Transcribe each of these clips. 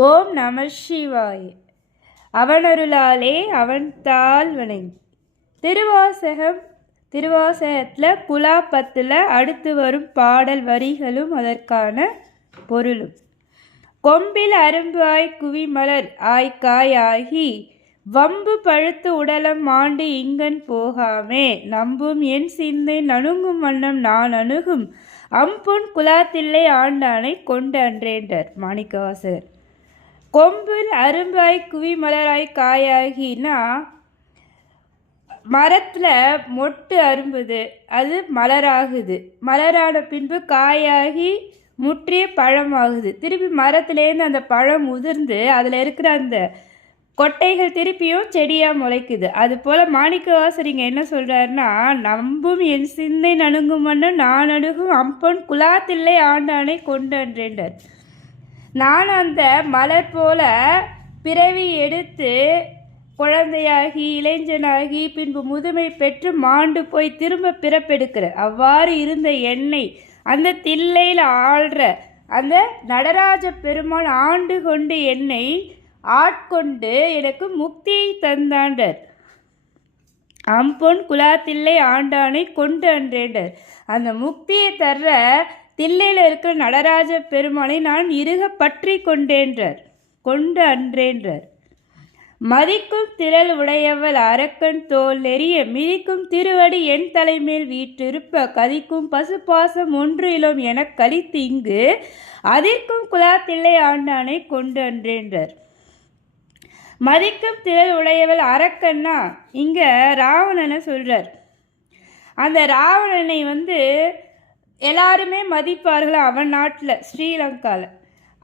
ஓம் நம சிவாய். அவனருளாலே அவன் தாழ்வனை திருவாசகம் திருவாசகத்தில் குலாப்பத்தில் அடுத்து வரும் பாடல் வரிகளும் அதற்கான பொருளும். கொம்பில் அரும்பாய் குவிமலர் ஆய் காய் ஆகி வம்பு பழுத்து உடலம் மாண்டு இங்கன் போகாமே நம்பும் என் சிந்தை நணுங்கும் வண்ணம் நான் அணுகும் அம்புன் குலாத்தில்லை ஆண்டானை கொண்டு அன்றேன்றார் மாணிக்கவாசகர். கொம்பில் அரும்பாய் குவி மலராய் காயாகினா மரத்தில் மொட்டு அரும்புது அது மலராகுது. மலரான பின்பு காயாகி முற்றிய பழமாகுது. திருப்பி மரத்துலேருந்து அந்த பழம் உதிர்ந்து அதில் இருக்கிற அந்த கொட்டைகள் திருப்பியும் செடியாக முளைக்குது. அது போல் மாணிக்கவாசரிங்க என்ன சொல்கிறாருன்னா நம்பும் என் சிந்தை நணுங்கும் மன்னன் நான் அணுகும் அம்பன் குலாத்தில்லை ஆண்டானை கொண்டு அன்றேன்றார் நான் அந்த மலர் போல பிறவி எடுத்து குழந்தையாகி இளைஞனாகி பின்பு முதுமை பெற்று மாண்டு போய் திரும்ப பிறப்பெடுக்கிற. அவ்வாறு இருந்த எண்ணெய் அந்த தில்லையில் ஆள்ற அந்த நடராஜ பெருமான் ஆண்டு கொண்டு என்னை ஆட்கொண்டு எனக்கு முக்தியை தந்தாண்டர். அம்பொன் குலாத்தில்லை ஆண்டானை கொண்டு அன்றேண்டர். அந்த முக்தியை தர்ற தில்லையில் இருக்கிற நடராஜ பெருமானை நான் இருக பற்றி கொண்டேன்றார். கொண்டு அன்றேன்றார். மதிக்கும் திரள் உடையவள் அரக்கன் தோல் நெறிய மிதிக்கும் திருவடி என் தலைமேல் வீற்றிருப்ப கதிக்கும் பசுபாசம் ஒன்றிலும் என கழித்து இங்கு அதிர்க்கும் குலாத்தில்லை ஆண்டானை கொண்டு அன்றேன்றார். மதிக்கும் திரள் உடையவள் அரக்கன்னா இங்கே ராவணனை சொல்கிறார் அந்த ராவணனை வந்து எல்லாருமே மதிப்பார்கள் அவன் நாட்டில் ஸ்ரீலங்காவில்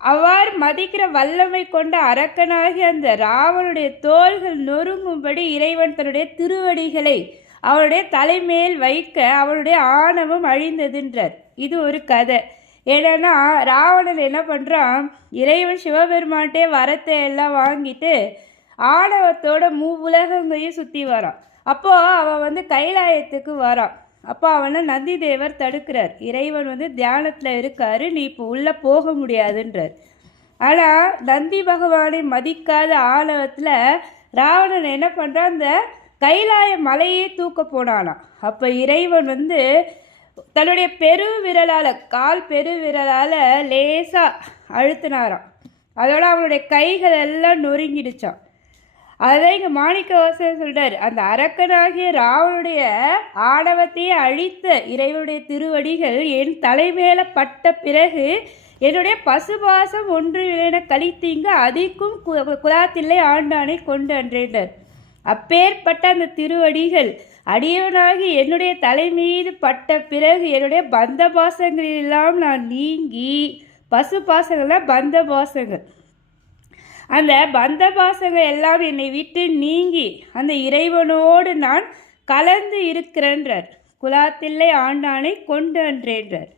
அவ்வாறு மதிக்கிற வல்லமை கொண்ட அரக்கனாகி அந்த ராவனுடைய தோள்கள் நொறுங்கும்படி இறைவன் தன்னுடைய திருவடிகளை அவனுடைய தலைமேல் வைக்க அவனுடைய ஆணவம் அழிந்ததுன்றார். இது ஒரு கதை. ஏன்னா ராவணன் என்ன பண்ணுறான் இறைவன் சிவபெருமான்ட்டே வரத்தை எல்லாம் வாங்கிட்டு ஆணவத்தோட மூ உலகங்களையும் சுற்றி வரான். அப்போது அவன் வந்து கைலாயத்துக்கு வரான். அப்போ அவனை நந்தி தேவர் தடுக்கிறார். இறைவன் வந்து தியானத்தில் இருக்காரு நீ இப்போ உள்ளே போக முடியாதுன்றார். ஆனால் நந்தி பகவானை மதிக்காத ஆணவத்தில் ராவணன் என்ன பண்ணுறான் அந்த கைலாய மலையே தூக்க போனானாம். அப்போ இறைவன் வந்து தன்னுடைய பெரு விரலால் கால் பெரு விரலால் லேசாக அழுத்தினாராம். அதோட அவனுடைய கைகள் எல்லாம் நொறுங்கிடுச்சான் அதான் இங்கே மாணிக்க வாசகர் சொல்கிறார் அந்த அரக்கனாகிய ராவனுடைய ஆணவத்தையே அழித்த இறைவனுடைய திருவடிகள் என் தலைமேல பட்ட பிறகு என்னுடைய பசுபாசம் ஒன்று என கழித்தீங்க அதிக்கும் குலாத்தில்லை ஆண்டானை கொண்டு அன்றேனர் அப்பேற்பட்ட அந்த திருவடிகள் அடியவனாகி என்னுடைய தலை மீது பட்ட பிறகு என்னுடைய பந்த பாசங்களெல்லாம் நான் நீங்கி பசு பாசங்கள்லாம் பந்த பாசங்கள் அந்த பந்த பாசங்கள் எல்லாம் என்னை விட்டு நீங்கி அந்த இறைவனோடு நான் கலந்து இருக்கிறன்றார். குலாத்தில்லை ஆண்டானை கொண்டு அன்றேன்றார்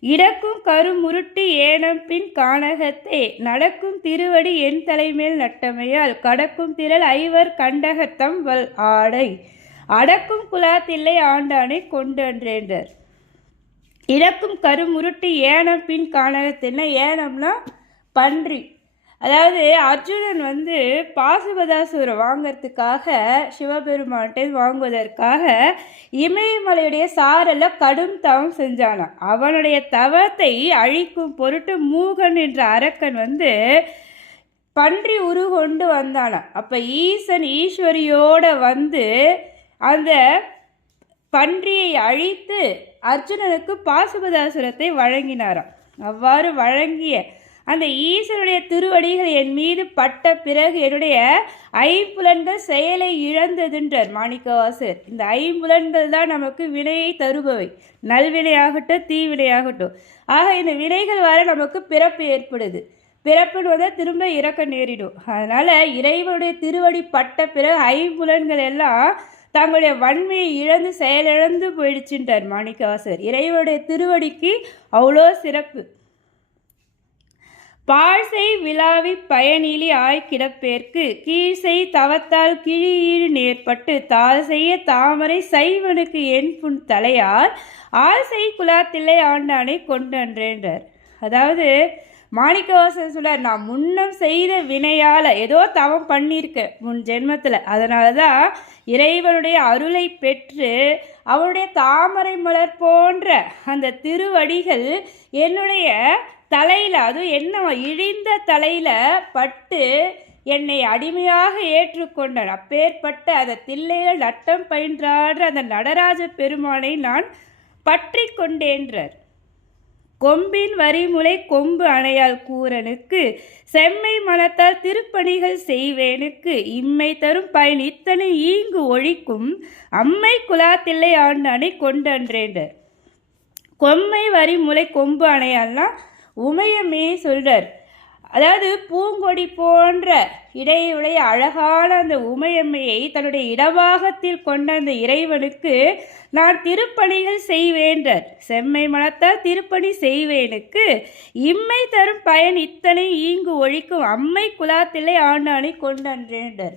இடக்கும் கருமுருட்டு ஏனம் பின் காணகத்தே நடக்கும் திருவடி என் தலைமேல் நட்டமையால் கடக்கும் திரள் ஐவர் கண்டகத்தம் வல் ஆடை. அடக்கும் குலாத்தில்லை ஆண்டானை கொண்டு அன்றேன்றார் இடக்கும் கருமுருட்டு ஏனம் பின் காணகத்தின்னா ஏனம்னா பன்றி. அதாவது அர்ஜுனன் வந்து பாசுபதாசுரை வாங்கிறதுக்காக சிவபெருமான்கிட்ட வாங்குவதற்காக இமயமலையுடைய சாரல கடும் தவம் செஞ்சானான் அவனுடைய தவத்தை அழிக்கும் பொருட்டு மூகன் என்ற அரக்கன் வந்து பன்றி உருகொண்டு வந்தானான் அப்போ ஈசன் ஈஸ்வரியோட வந்து அந்த பன்றியை அழித்து அர்ஜுனனுக்கு பாசுபதாசுரத்தை வழங்கினாராம். அவ்வாறு வழங்கிய அந்த ஈஸ்வருடைய திருவடிகள் என் மீது பட்ட பிறகு என்னுடைய ஐம்புலன்கள் செயலை இழந்ததுன்றார் மாணிக்கவாசர். இந்த ஐம்புலன்கள் தான் நமக்கு வினையை தருபவை. நல்வினையாகட்டும் தீவினையாகட்டும் ஆக இந்த வினைகள் வர நமக்கு பிறப்பு ஏற்படுது. பிறப்புன்னு வந்தால் திரும்ப இறக்க நேரிடும். அதனால் இறைவனுடைய திருவடி பட்ட பிறகு ஐம்புலன்கள் எல்லாம் தங்களுடைய வன்மையை இழந்து செயலிழந்து போயிடுச்சுன்றார் மாணிக்கவாசர். இறைவனுடைய திருவடிக்கு அவ்வளோ சிறப்பு. பாழ்சை விழாவி பயனிலி ஆய் கீழ்சை தவத்தால் கிழியீடு நேர்பட்டு தாழ் செய்ய தாமரை சைவனுக்கு என் புண் தலையால் ஆள் செய் குலாத்தில்லை ஆண்டானை கொண்டன்றேன்றார். அதாவது மாணிக்கவாசன் சொல்றார் நான் முன்னம் செய்த வினையால் ஏதோ தவம் பண்ணியிருக்கேன் முன் ஜென்மத்தில். அதனால தான் இறைவனுடைய அருளை பெற்று அவருடைய தாமரை மலர் போன்ற அந்த திருவடிகள் என்னுடைய தலையில் அதுவும் என்ன இழிந்த தலையில் பட்டு என்னை அடிமையாக ஏற்றுக்கொண்டான் அப்பேற்பட்ட அந்த தில்லையில் நட்டம் பயின்றாடுற அந்த நடராஜ பெருமானை நான் பற்றி கொண்டேன்றார். கொம்பின் வரிமுலை கொம்பு அணையால் கூரனுக்கு செம்மை மனத்தால் திருப்பணிகள் செய்வேனுக்கு இம்மை தரும் பயன் இத்தனை ஈங்கு ஒழிக்கும் அம்மை குலாத்தில்லை ஆண்டானை கொண்டன்றேன்றார். கொம்மை வரிமுலை கொம்பு அணையால்னா உமையமே சொல்கிறார் அதாவது பூங்கொடி போன்ற இடையுடைய அழகான அந்த உமையம்மையை தன்னுடைய இடவாகத்தில் கொண்ட அந்த இறைவனுக்கு நான் திருப்பணிகள் செய்வேன்றார். செம்மை மனத்தால் திருப்பணி செய்வேனுக்கு இம்மை தரும் பயன் இத்தனை ஈங்கு ஒழிக்கும் அம்மை குலாத்திலே ஆண்டானை கொண்டன்றேன்றார்.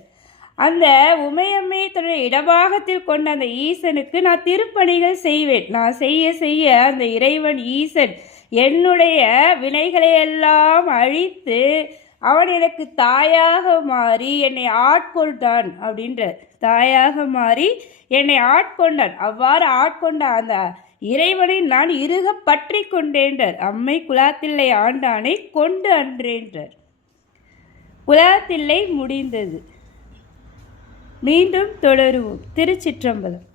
அந்த உமையம்மை தன்னுடைய இடபாகத்தில் கொண்ட அந்த ஈசனுக்கு நான் திருப்பணிகள் செய்வேன். நான் செய்ய செய்ய அந்த இறைவன் ஈசன் என்னுடைய வினைகளை எல்லாம் அழித்து அவன் எனக்கு தாயாக மாறி என்னை ஆட்கொண்டான் அப்படின்ற தாயாக மாறி என்னை ஆட்கொண்டான். அவ்வாறு ஆட்கொண்ட அந்த இறைவனை நான் இருக பற்றி கொண்டேன்றார். அம்மை குலாத்தில்லை ஆண்டானை கொண்டு அன்றேன்றார். குலாத்தில்லை முடிந்தது. மீண்டும் தொடருவோம். திருச்சிற்றம்பலம்.